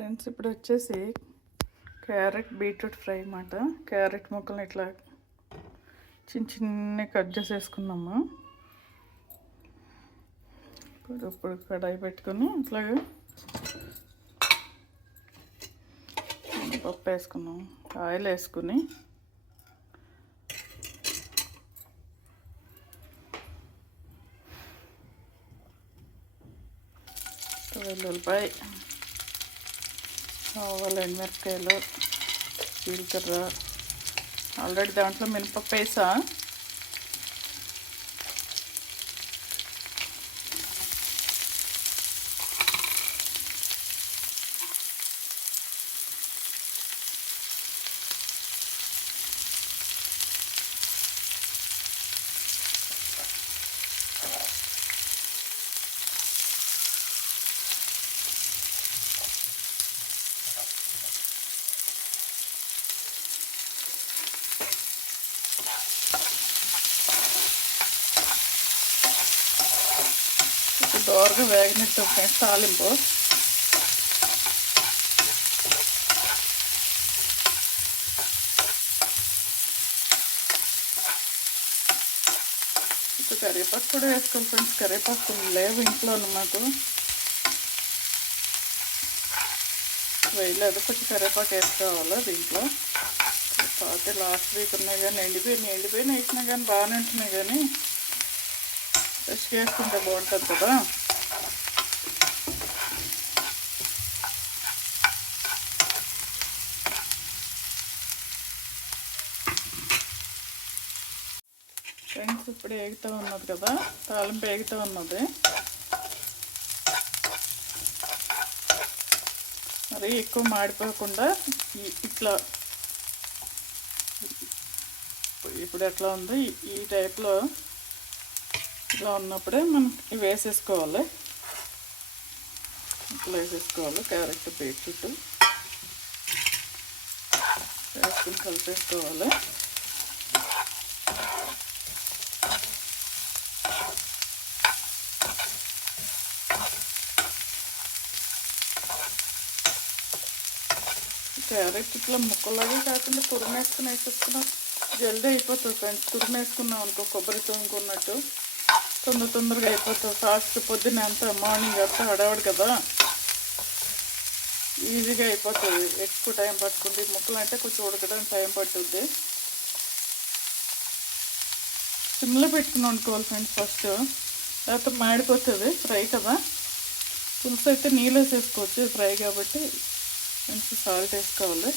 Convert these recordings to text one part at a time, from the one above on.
Friends ఇప్పుడు వచ్చేసి carrot beetroot fry అన్నమాట. క్యారెట్ ముక్కల్ని ఇట్లా చిన్న చిన్న కట్ చేసేసుకున్నాము. ఇప్పుడు కడాయి పెట్టుకొని ఇట్లాగా పప్పు వేసుకున్నాం. ఆయిల్ వేసుకుని వెల్లుల్లిపాయ, ఆవాలు, ఎండుమిరపకాయలు, జీలకర్ర, ఆల్రెడీ దాంట్లో మినపప్పు వేసా. దోరగా వేగనిట్టు తాలింపు ఇప్పుడు కరివేపాకు కూడా వేసుకోవాలి ఫ్రెండ్స్. కరివేపాకు లేవు ఇంట్లో మాకు, వేయలేదు. కొంచెం కరివేపాకు వేసుకోవాలి దీంట్లో. కాకపోతే లాస్ట్ వీక్ ఉన్నాయి కానీ ఎండిపోయిన వేసినా కానీ బాగానే ఉంటున్నాయి, కానీ ఫ్రెష్గా వేసుకుంటే బాగుంటుంది కదా. ఫ్రెండ్స్ ఇప్పుడు వేగుతూ ఉన్నది కదా, తాలింపు వేగుతూ ఉన్నది. మరి ఎక్కువ మాడిపోకుండా ఇట్లా ఇప్పుడు ఎట్లా ఉంది ఈ టైప్లో ఇట్లా ఉన్నప్పుడే మనం ఇవి వేసేసుకోవాలి. ఇట్లా వేసేసుకోవాలి. క్యారెట్, బీట్రూట్ వేసుకుని కలిపేసుకోవాలి. క్యారెట్ ఇట్లా ముక్కలాగే కాకుండా తురిమేసుకుని వేసేసుకున్నా జల్దీ అయిపోతుంది ఫ్రెండ్స్. తురిమేసుకున్నాం అనుకో కొబ్బరి తురుముకున్నట్టు తొందరగా అయిపోతుంది. ఫాస్ట్ పొద్దున్న అంతా మార్నింగ్ అంతా హడావుడు కదా, ఈజీగా అయిపోతుంది. ఎక్కువ టైం పట్టుకుంది. ముక్కలు అంటే కొంచెం ఉడకడానికి టైం పట్టుద్ది. సిమ్లో పెట్టుకుని వండుకోవాలి ఫ్రెండ్స్ ఫస్ట్, లేకపోతే మాడిపోతుంది. ఫ్రై కదా, పులుసు అయితే నీళ్ళు వేసేసుకోవచ్చు ఫ్రై కాబట్టి. కొంచెం సాల్ట్ వేసుకోవాలి.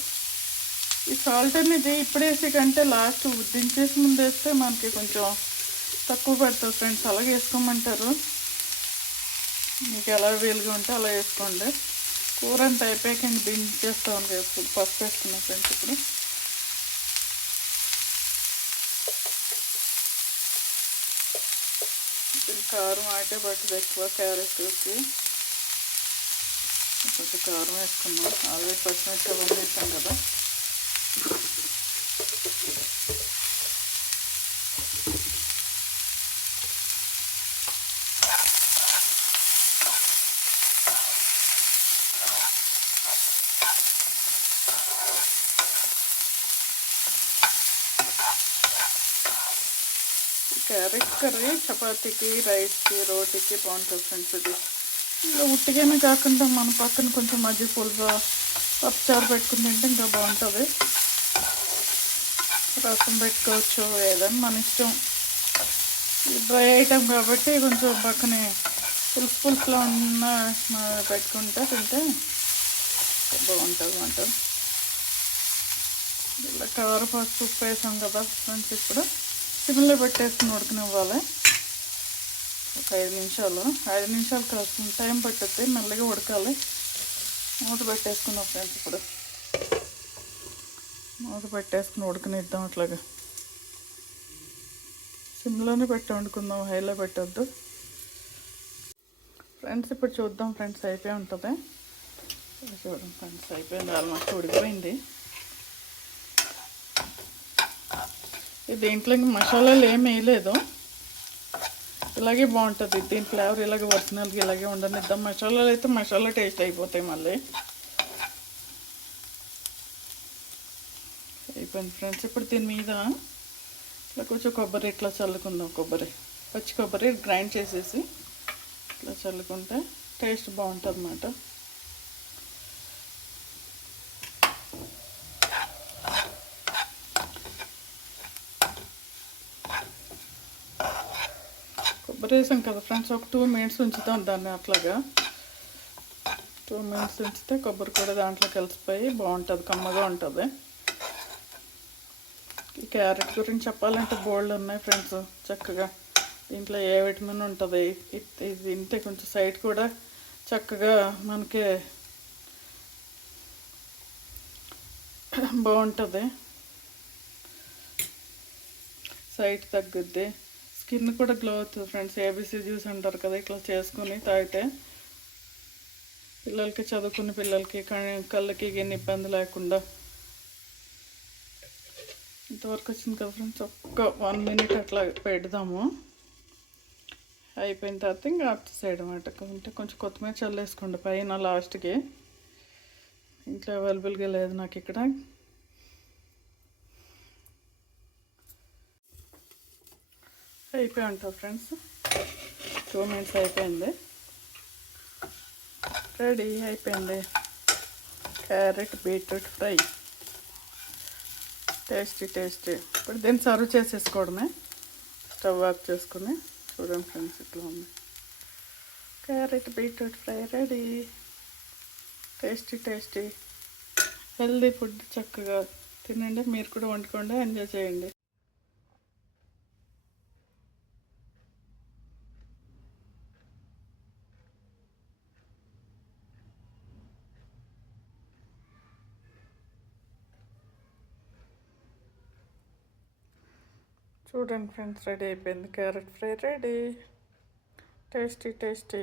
ఈ సాల్ట్ అనేది ఇప్పుడు వేసే కంటే లాస్ట్ దించేసి ముందు వేస్తే మనకి కొంచెం తక్కువ పడుతుంది ఫ్రెండ్స్. అలాగే వేసుకోమంటారు, మీకు ఎలా వీలుగా ఉంటే అలా వేసుకోండి. కూర అంతా అయిపోయాక దించేస్తూ ఉంది. ఇప్పుడు పసుపు వేసుకున్నాం ఫ్రెండ్స్. ఇప్పుడు కారం ఆటే పట్టుది ఎక్కువ క్యారెట్కి. కొంచెం కారం వేసుకున్నాం. ఆల్రెడీ పచ్చిమిర్చి అవన్నీ వేసాం కదా. క్యారెట్ కర్రీ చపాతీకి, రైస్కి, రోటీకి బాగుంటుంది ఫ్రెండ్స్. ఇది ఇలా ఉట్టిగానే కాకుండా మన పక్కన కొంచెం మజ్జిగ పులుసు, పప్పుచారు పెట్టుకుని తింటే ఇంకా బాగుంటుంది. రసం పెట్టుకోవచ్చు, ఏదైనా మన ఇష్టం. డ్రై ఐటమ్ కాబట్టి కొంచెం పక్కనే పులుసులో ఉన్న పెట్టుకుంటే తింటే బాగుంటుంది వంట. ఇలా కారం, పసుపు, ఉప్పు వేసాం కదా ఫ్రెండ్స్. ఇప్పుడు సిమ్లో పెట్టేసుకుని ఉడకనివ్వాలి. ఒక 5 నిమిషాలు కాస్త టైం పట్టుద్ది, మెల్లగా ఉడకాలి. మూత పెట్టేసుకున్నాం ఫ్రెండ్స్. ఇప్పుడు మూత పెట్టేసుకుని ఉడకనిద్దాం. అట్లాగా సిమ్లోనే పెట్టి వండుకుందాం, హైలో పెట్టొద్దు ఫ్రెండ్స్. ఇప్పుడు చూద్దాం ఫ్రెండ్స్, అయిపోయి ఉంటుంది. చూడండి ఫ్రెండ్స్, అయిపోయింది. ఆల్మోస్ట్ ఉడికిపోయింది. దీంట్లో మసాలాలు ఏమి వేయలేదు. ఇలాగే బాగుంటుంది దీని ఫ్లేవర్. ఇలాగే ఒరిజినల్గా ఇలాగే ఉండనిద్దాం. మసాలాలు అయితే మసాలా టేస్ట్ అయిపోతాయి మళ్ళీ. అయిపోయింది ఫ్రెండ్స్. ఇప్పుడు దీని మీద ఇట్లా కొంచెం కొబ్బరి ఇట్లా చల్లుకుందాం. పచ్చి కొబ్బరి గ్రైండ్ చేసేసి ఇట్లా చల్లుకుంటే టేస్ట్ బాగుంటుంది అన్నమాట. కొబ్బరి వేసాం కదా ఫ్రెండ్స్, ఒక 2 minutes ఉంచుతాం దాన్ని. అట్లాగా 2 minutes ఉంచితే కొబ్బరి కూడా దాంట్లో కలిసిపోయి బాగుంటుంది, కమ్మగా ఉంటుంది. ఈ క్యారెట్ గురించి చెప్పాలంటే బోల్డ్ ఉన్నాయి ఫ్రెండ్స్. చక్కగా దీంట్లో ఏ విటమిన్ ఉంటుంది, ఇది తింటే కొంచెం సైట్ కూడా చక్కగా మనకి బాగుంటుంది, సైట్ తగ్గుద్ది, స్కిన్ కూడా గ్లో అవుతుంది ఫ్రెండ్స్. ఏబీసీ జ్యూస్ అంటారు కదా, ఇట్లా చేసుకుని తాగితే పిల్లలకి, చదువుకున్న పిల్లలకి కళ్ళకి ఎన్ని ఇబ్బంది లేకుండా. ఇంతవరకు వచ్చింది కదా ఫ్రెండ్స్, ఒక్క 1 minute అట్లా పెడదాము. అయిపోయిన తర్వాత ఇంకా అటు సైడ్ అన్నమాట. కొంచెం కొత్తిమీర చల్లేసుకోండి పైన లాస్ట్కి. ఇంట్లో అవైలబుల్గా లేదు నాకు ఇక్కడ. అయిపోయి ఉంటుంది ఫ్రెండ్స్, 2 minutes అయిపోయింది. రెడీ అయిపోయింది క్యారెట్ బీట్రూట్ ఫ్రై. టేస్టీ. ఇప్పుడు దీన్ని సర్వ్ చేసేసుకోవడమే. స్టవ్ ఆఫ్ చేసుకుని చూడండి ఫ్రెండ్స్, ఇట్లా ఉంది carrot beetroot fry ready. Tasty healthy food. చక్కగా తినండి, మీరు కూడా వండుకోండి, ఎంజాయ్ చేయండి. చూడండి ఫ్రెండ్స్, రెడీ అయిపోయింది క్యారెట్ ఫ్రై రెడీ. టేస్టీ.